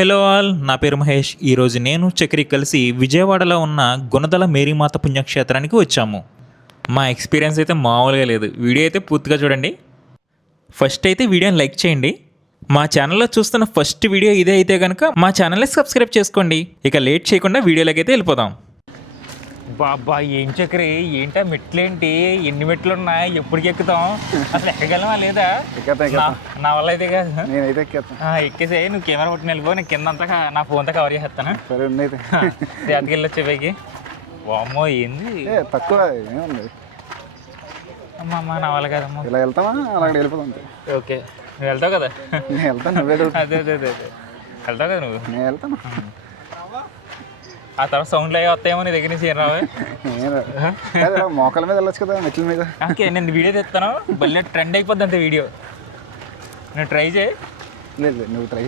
Hello all, నా పేరు మహేష్. ఈరోజు నేను చక్రి కలిసి విజయవాడలో ఉన్న గుణదల మేరీమాత పుణ్యక్షేత్రానికి వచ్చాము. మా ఎక్స్పీరియన్స్ అయితే మామూలుగా లేదు. వీడియో అయితే పూర్తిగా చూడండి. ఫస్ట్ అయితే వీడియోని లైక్ చేయండి. మా ఛానల్లో చూస్తున్న ఫస్ట్ వీడియో ఇదే అయితే కనుక మా ఛానల్ని సబ్స్క్రైబ్ చేసుకోండి. ఇక లేట్ చేయకుండా వీడియోలోకి అయితే వెళ్ళిపోదాం. బాబా ఏం చక్రి, ఏంటా మెట్లేంటి, ఎన్ని మెట్లు ఉన్నాయి, ఎప్పటికి ఎక్కుతాం, అసలు ఎక్కగలమా లేదా? నా వల్ల అయితే కాదు, నేనైతే ఎక్కేసే. నువ్వు కెమెరా పట్టుకుని వెళ్ళిపో, నేను కింద అంతా నా ఫోన్తో కవర్ చేస్తాను. జాతికి వెళ్ళొచ్చే పైకి. వామ్మో ఏంది తక్కువ ఏముంది అమ్మా, నా వల్ల కాదమ్మా. ఇలా వెళ్తామా అలా వెళ్ళిపోతాం. ఓకే, నువ్వు వెళ్తావు కదా? నేను వెళ్తాను. అదే వెళ్తావు కదా నువ్వు? నేను వెళ్తాను. ఆ తర్వాత సౌండ్లు అయ్యి వస్తాయేమో నీ దగ్గర నుంచి ఏం రావే. మోకాల మీద వెళ్ళొచ్చు కదా, మెట్ల మీద. ఓకే, నేను వీడియో తెస్తాను, భలే ట్రెండ్ అయిపోద్ది అంతే వీడియో. నువ్వు ట్రై చేయి. లేదు నువ్వు ట్రై.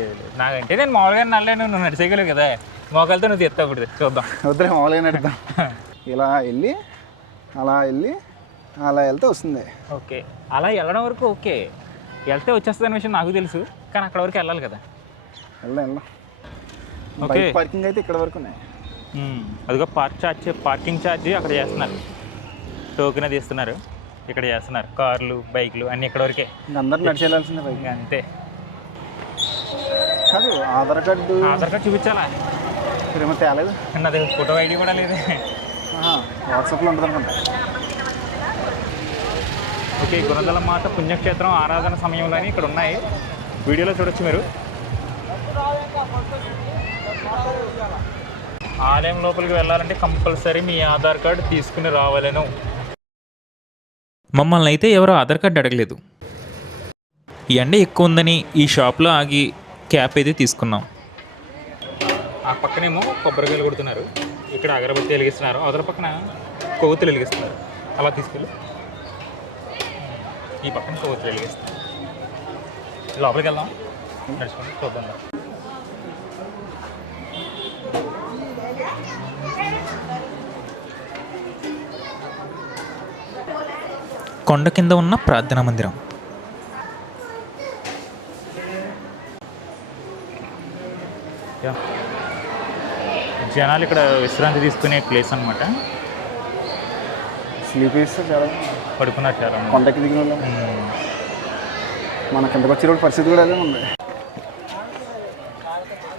లేదు నాకంటే నేను మామూలుగా నల్లేను, నువ్వు నడిచేయగలవు కదా, మోకాలతో నువ్వు తెస్తావు. ఇప్పుడు చూద్దాం. వద్దులే, మామూలుగా నడుద్దాం. ఇలా వెళ్ళి అలా వెళ్ళి అలా వెళ్తే వస్తుంది. ఓకే, అలా వెళ్ళడం వరకు ఓకే, వెళ్తే వచ్చేస్తుంది అనే విషయం నాకు తెలుసు, కానీ అక్కడ వరకు వెళ్ళాలి కదా. వెళ్దాం. ఓకే, పార్కింగ్ అయితే ఇక్కడ వరకు ఉన్నాయి. అదిగో పార్కింగ్ ఛార్జ్ అక్కడ చేస్తున్నారు, టోకెన్ అది ఇస్తున్నారు, ఇక్కడ చేస్తున్నారు. కార్లు, బైక్లు అన్నీ ఇక్కడ వరకే. అందరూ నడిచి వెళ్ళాల్సిందే బైక్. అంతే కాదు, ఆధార్ కార్డు చూపించాలా? ఏమో తేలేదు. నాది ఫోటో ఐడి కూడా లేదు. వాట్సాప్లో ఉంటుంది అనుకుంటా. ఓకే, గుణదల మాత పుణ్యక్షేత్రం ఆరాధన సమయంలోని ఇక్కడ ఉన్నాయి, వీడియోలో చూడొచ్చు మీరు. ఆలయం లోపలికి వెళ్ళాలంటే కంపల్సరీ మీ ఆధార్ కార్డు తీసుకుని రావాలను. మమ్మల్ని అయితే ఎవరో ఆధార్ కార్డు అడగలేదు. ఈ ఎండ ఎక్కువ ఉందని ఈ షాప్లో ఆగి క్యాప్ అయితే తీసుకున్నాం. ఆ పక్కనేమో కొబ్బరికాయలు కొడుతున్నారు, ఇక్కడ అగరబత్తి వెలిగిస్తున్నారు, అవతల పక్కన కొవ్వొత్తులు వెలిగిస్తున్నారు. అలా తీసుకెళ్ళి ఈ పక్కన కొవ్వొత్తులు వెలిగిస్తారు. లోపలికి వెళ్దాం, నడుచుకుంటే చూద్దాం. కొండ కింద ఉన్న ప్రార్థనా మందిరం. జనాలు ఇక్కడ విశ్రాంతి తీసుకునే ప్లేస్ అనమాట. స్లీప్ వేస్తే చాలా పడుకున్నారు చాలా. కొండకి దిగిన మన కిందకు వచ్చేటప్పుడు పరిస్థితి కూడా అదే ఉంది.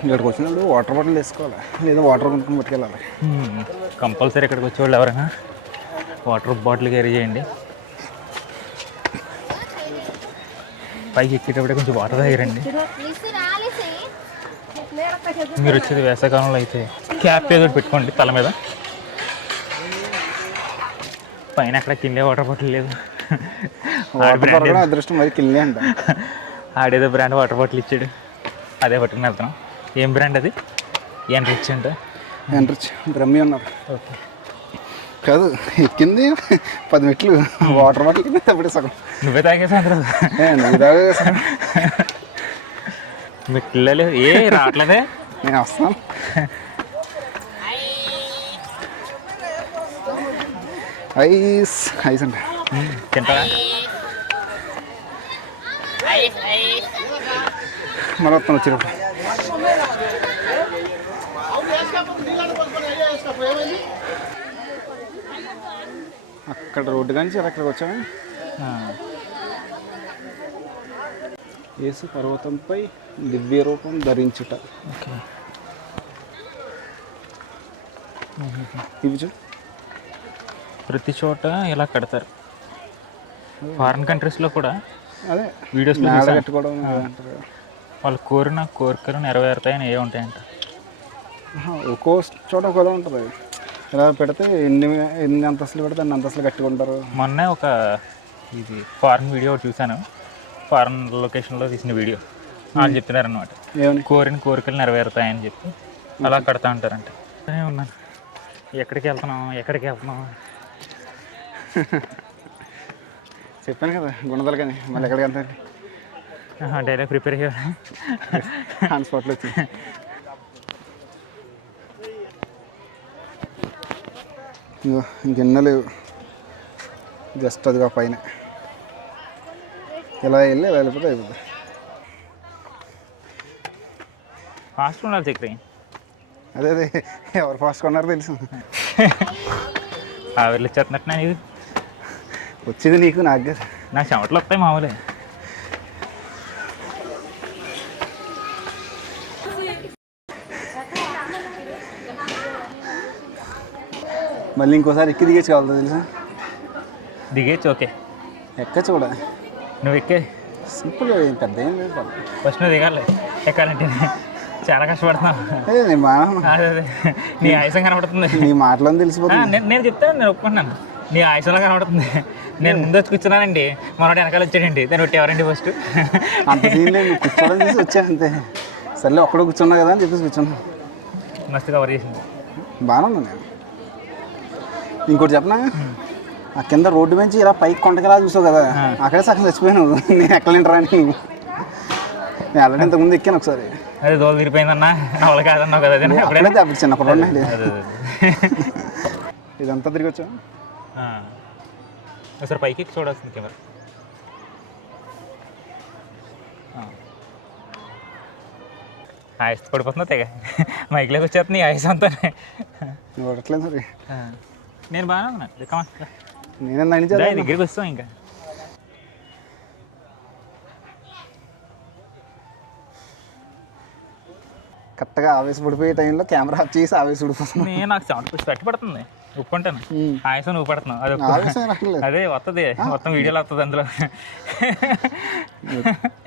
ఇక్కడికి వచ్చినప్పుడు వాటర్ బాటిల్ వేసుకోవాలి, లేదా వాటర్ కొనుక్కొని పట్టుకెళ్ళాలి. కంపల్సరీ ఇక్కడికి వచ్చేవాళ్ళు ఎవరైనా వాటర్ బాటిల్ క్యారీ చేయండి. పైకి ఎక్కేటప్పుడే కొంచెం వాటర్ తాగిరండి. మీరు వచ్చేది వేసవికాలంలో అయితే క్యాప్ ఏదో పెట్టుకోండి తల మీద. పైన అక్కడ కిందే వాటర్ బాటిల్ లేదు. అదృష్టం మరి కిల్లే అంట. ఆడేదో బ్రాండ్ వాటర్ బాటిల్ ఇచ్చాడు, అదే పట్టుకుని వెళ్తున్నాం. ఏం బ్రాండ్ అది? ఎన్రిచ్ అంట. ఎన్రిచ్ బ్రహ్మి ఉన్నారు. ఓకే, కాదు ఎక్కింది 10 మెట్లు, వాటర్ బాటిల్ కింద తప్పుడు సగం నువ్వే తాగేసా? నువ్వు తాగేసా? మెట్లు ఏ రావట్లేదే. నేను వస్తాను. ఐస్ అంట తింటారా? మళ్ళీ వస్తాను వచ్చేటప్పుడు. అక్కడ రోడ్డు కానీ అక్కడికి వచ్చాము. యేసు పర్వతంపై దివ్య రూపం ధరించుట. ఇవి చూ, ప్రతి చోట ఇలా కడతారు. ఫారిన్ కంట్రీస్లో కూడా అదే వీడియోస్లో కట్టుకోవడం. వాళ్ళు కోరిన కోరికలు నెరవేరుతాయని ఏ ఉంటాయంట. ఒక్కో చోట ఒకలా ఉంటుంది. ఇలా పెడితే ఎన్ని అంతస్తులు పెడితే అన్ని అంతస్తులు కట్టుకుంటారు. మొన్నే ఒక ఇది ఫారెన్ వీడియో చూశాను, ఫారెన్ లొకేషన్లో తీసిన వీడియో. వాళ్ళు చెప్తున్నారు అనమాట, కోరిన కోరికలు నెరవేరుతాయని చెప్పి అలా కడతా ఉంటారంట. ఉన్నాను, ఎక్కడికి వెళ్తున్నాం చెప్పాను కదా గుణదల, కానీ మళ్ళీ ఎక్కడికి వెళ్తారు? డైరెక్ట్ ప్రిపేర్ అయ్యారు, ఆన్ స్పాట్లో వచ్చి. ఇంకెన్నో లేవు, జస్ట్ అదిగా పైన ఇలా వెళ్ళి వెళ్ళిపోతే అయిపోతుంది. ఫాస్ట్ ఉండాలి చక్రి. అదే అదే ఎవరు ఫాస్ట్ కొన్నారో తెలుసు. ఆవిర్లు ఇచ్చేస్తున్నట్టున్నా ఇది వచ్చింది నీకు నాకు కదా. నాకు చెమటలు వస్తాయి మామూలే. మళ్ళీ ఇంకోసారి ఎక్కి దిగేసి కావాలి తెలుసా. దిగేచ్చు ఓకే. ఎక్కచ్చు కూడా. నువ్వు ఎక్కే సింపుల్గా పెద్ద ఏం లేదు. ఫస్ట్ నువ్వు దిగాలి ఎక్కాలంటే. చాలా కష్టపడుతున్నావు. నేను బాగా అదే అదే నీ ఆయుసం కనబడుతుంది. నీ మాటలో తెలిసిపోతుంది. నేను చెప్తాను, నేను ఒప్పుకుంటున్నాను. నీ ఆయుసంలో కనబడుతుంది. నేను ముందు వచ్చి కూర్చున్నానండి, మనోడు వెనకాల వచ్చాడండి. దాన్ని పెట్టి ఎవరండి ఫస్ట్? అంత సీన్ లేదు, కూర్చోవడం చూసి వచ్చాను అంతే. సర్లే ఒక్కడో కూర్చున్నా కదా అని చెప్పేసి కూర్చున్నా. మస్తు కవర్ చేసింది. బాగానే ఉంది. నేను ఇంకోటి చెప్పనా, ఆ కింద రోడ్డు నుంచి ఇలా పైకి కొండకలా చూసావు కదా, అక్కడే సగం చచ్చిపోయాను. నేను ఎక్కలేంటరా అని. నేను ఆల్రెడీ ఇంతకుముందు ఎక్కాను ఒకసారి. అదే దోలు తిరిపోయిందన్నా, అవలు కాదన్నావు కదా. అప్పుడైతే అప్పుడు చిన్నప్పుడు ఇదంతా తిరిగి వచ్చా. ఒకసారి పైకి ఎక్కి చూడాల్సింది కెమెరా. ఆయుస్ పడిపోతున్నా తెగ మైక్లోకి వచ్చేస్తుంది ఆయుస్ అంతా. నువ్వు పడట్లేదు మరి. నేను బాగానే ఉన్నా. నేనే దగ్గరికి వస్తాం ఇంకా. కరెక్ట్గా ఆవేశపడిపోయే టైంలో కెమెరా ఆఫ్ చేసి ఆవేశపడిపోతున్నాను. నేను నాకు సౌండ్ పెట్టి పడుతుంది, ఉప్పుంటాను. ఆయుసం నువ్వు పడుతున్నావు. అది అదే వస్తుంది మొత్తం వీడియోలో వస్తుంది అందులో.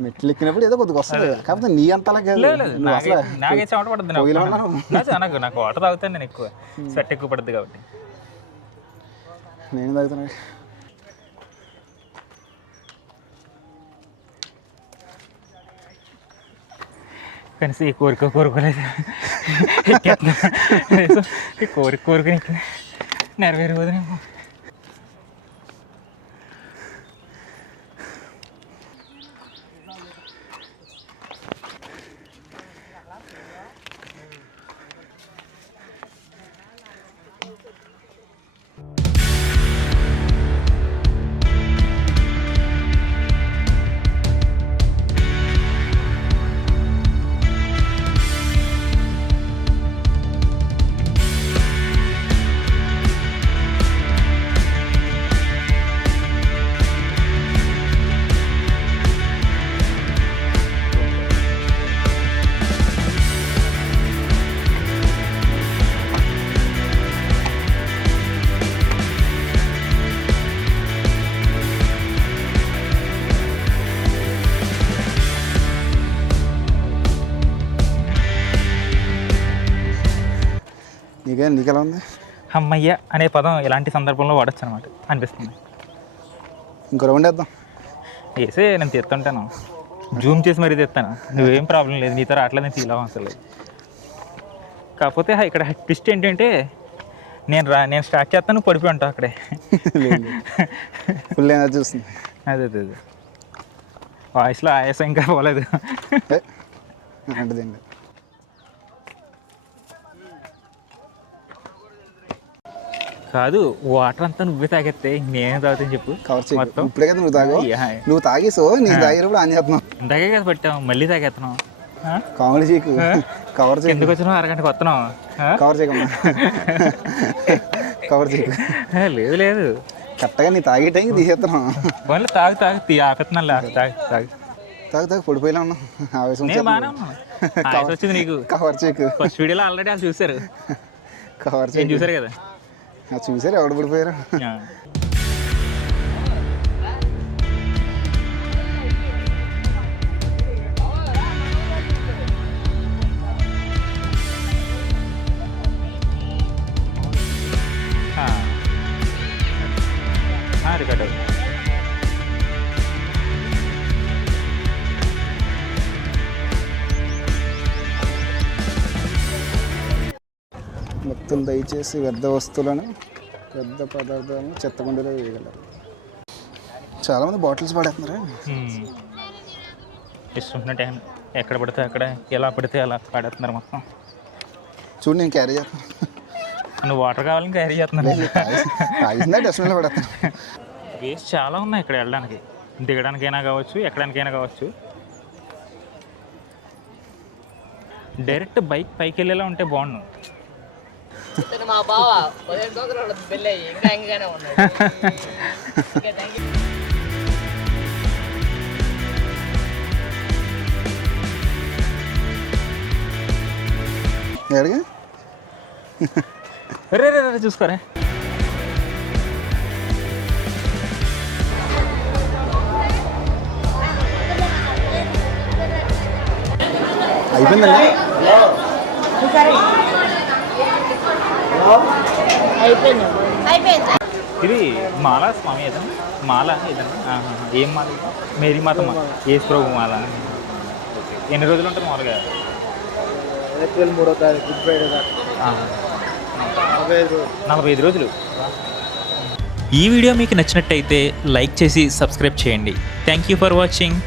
మెట్లు ఎక్కినప్పుడు ఏదో కొద్దిగా వస్తుంది, కాకపోతే నీ అంతలా నాకే చెమట పడుతుంది. నాకు వాటర్ తాగుతాను నేను ఎక్కువ, స్వెట్ ఎక్కువ పడుతుంది కాబట్టి. నేను తాగుతున్నా. కనీసం ఈ కోరుకోలేదు. ఈ కోరుకుని నెరవేరబోదు. నీకెలా ఉంది? అమ్మయ్య అనే పదం ఇలాంటి సందర్భంలో వాడచ్చు అనమాట అనిపిస్తుంది. ఇంకో రౌండ్ వేద్దాం. వేసే నేను తెస్తుంటాను, జూమ్ చేసి మరీ తెస్తాను. నువ్వేం ప్రాబ్లం లేదు, నీతో రావట్లేదు, నేను ఫీల్ అవ్వం అసలు. కాకపోతే ఇక్కడ ట్విస్ట్ ఏంటంటే నేను స్టార్ట్ చేస్తాను, పడిపోయి ఉంటాను అక్కడే. ఫుల్ ఎనర్జీ వస్తుంది. అదే అదే వాయిస్లో ఆయాసం ఇంకా పోలేదు. అంటేదండి కాదు, వాటర్ అంతా నువ్వే తాగేస్తే నేనే తాగుతాను చెప్పు. కవర్ చేయి. ఇప్పుడే కదా నువ్వు తాగు, నువ్వు తాగేసో నీ తాగినప్పుడు ఆన్ చేస్తున్నావు. ఇందాకే కదా పెట్టావు, మళ్ళీ తాగేస్తున్నావు. కామెడీ చేయకు. కవర్ చేయి. ఎందుకు వచ్చినావు? అరగంటకు వస్తున్నావు. కవర్ చేయకమ్మా, కవర్ చేయకు. లేదు లేదు, కరెక్ట్గా నీ తాగే టైంకి తీసేస్తున్నావు. పోనీ తాగు ఆపేస్తున్నాను. తాగు పడిపోయేలా ఉన్నావు. ఆవేశం వచ్చింది నీకు. కవర్ చేయకు. ఫస్ట్ వీడియోలో ఆల్రెడీ వాళ్ళు చూసారు. కవర్ చేయి. చూసారు కదా, చూసారు ఎవడు పడిపోయారు. రికార్డ్ మొత్తం దయచేసి వ్యర్థ వస్తువులను, వ్యర్థ పదార్థాలను చెత్తకుండీలో వేయగలరు. చాలామంది బాటిల్స్ పడేస్తున్నారు. ఇష్టం టైం ఎక్కడ పడితే అక్కడ, ఎలా పడితే అలా పడేస్తున్నారు మొత్తం. చూడు నేను క్యారీ చేస్తాను. నువ్వు వాటర్ కావాలని క్యారీ చేస్తున్నాను. తాగిందా డస్ట్బిన్లో పడేస్తాను. వేస్ట్ చాలా ఉన్నాయి ఇక్కడ వెళ్ళడానికి, దిగడానికైనా కావచ్చు, ఎక్కడానికైనా కావచ్చు. డైరెక్ట్ బైక్ పైకి వెళ్ళేలా ఉంటే బాగుండు. మా బావ 15 సంవత్సరాలు పెళ్ళి అయ్యి ఇంకా ఎంగగానే ఉన్నాడు. ఎక్కడికి రే రే రే చూసుకోరా. అయిపోయిందండి. ఇది మాల స్వామి ఏదన్నా మాల ఏదన్నా ఏం మాల ఇది? మేరీ మాత యేసు ప్రభు మాల. ఎన్ని రోజులు ఉంటారు మామూలుగా? ఏప్రిల్ 3వ తారీఖు గుడ్ ఫ్రైడే దాకా 45 రోజులు. ఈ వీడియో మీకు నచ్చినట్టయితే లైక్ చేసి సబ్స్క్రైబ్ చేయండి. Thank you for watching.